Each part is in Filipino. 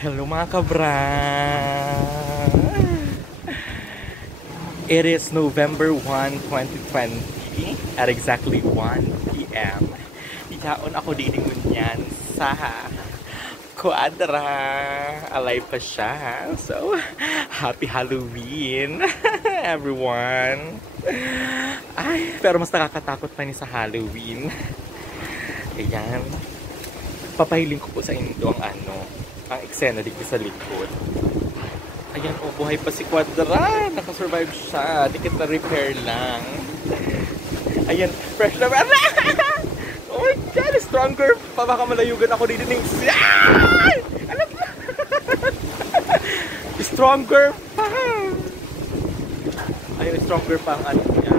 Hello mga kabra! It is November 1, 2020 at exactly 1 p.m. Iyaon ako diningon yan sa Quadra. Alive pa siya. So, happy Halloween everyone! Ay, pero mas nakakatakot pa ni sa Halloween. Ayan. Papahiling ko po sa inyo ang eksena dito sa likod. Ayan, oh, buhay pa si Quadra. Nakasurvive siya. Dikit na repair lang. Ayan, fresh na. Oh my God, stronger pa. Baka malayugan ako dito ng... Alam mo? Stronger pa. Ayun, stronger pa ang ano niya.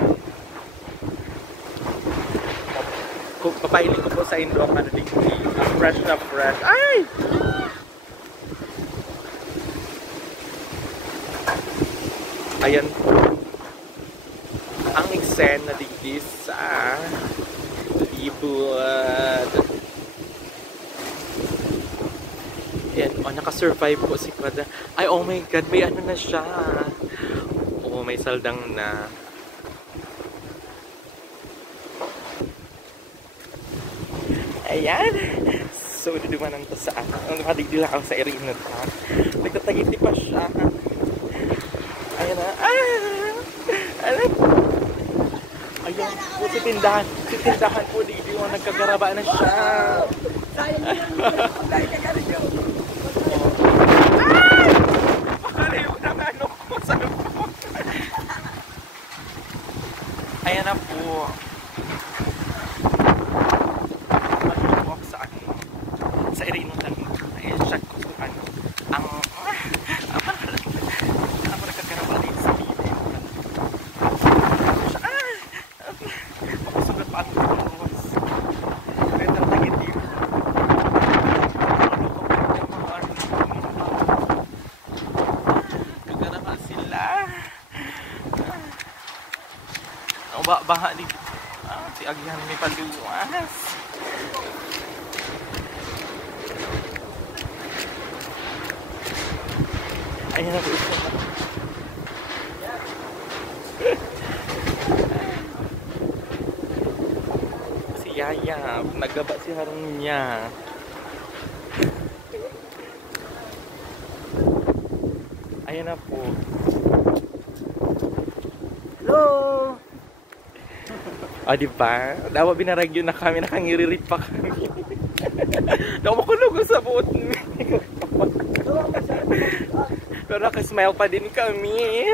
Papahiling ko po sa inyo ang ano dito. Fresh na fresh. Ay! Ayan po. Ang eksena digdi sa libod. Ayan, oh, nakasurvive po si Quadra. Ay, oh my God, may ano na siya. Oh, may saldang na. Ayan. So, didumanan to sa ano. Nakadigdila ako sa area ta. Nagtatagiti pa siya. Ayan na. Alam. Ayan po si tindahan. Si tindahan po di mo nagkagaraba na siya. Pakalayo na ano ko sa loob. Ayan na po. Mag-walk sa ano. Sa area ng lang. Ayan siya kung ano. Ang baha di si Agihan may paluwas. Ayan na po ito. Si Yaya nagaba si harong niya. Ayan na po. Hello. O, diba? Dawa binaragyo na kami, nakangiririt pa kami. Dawa makulog sa buot. Pero nakasmile pa din kami.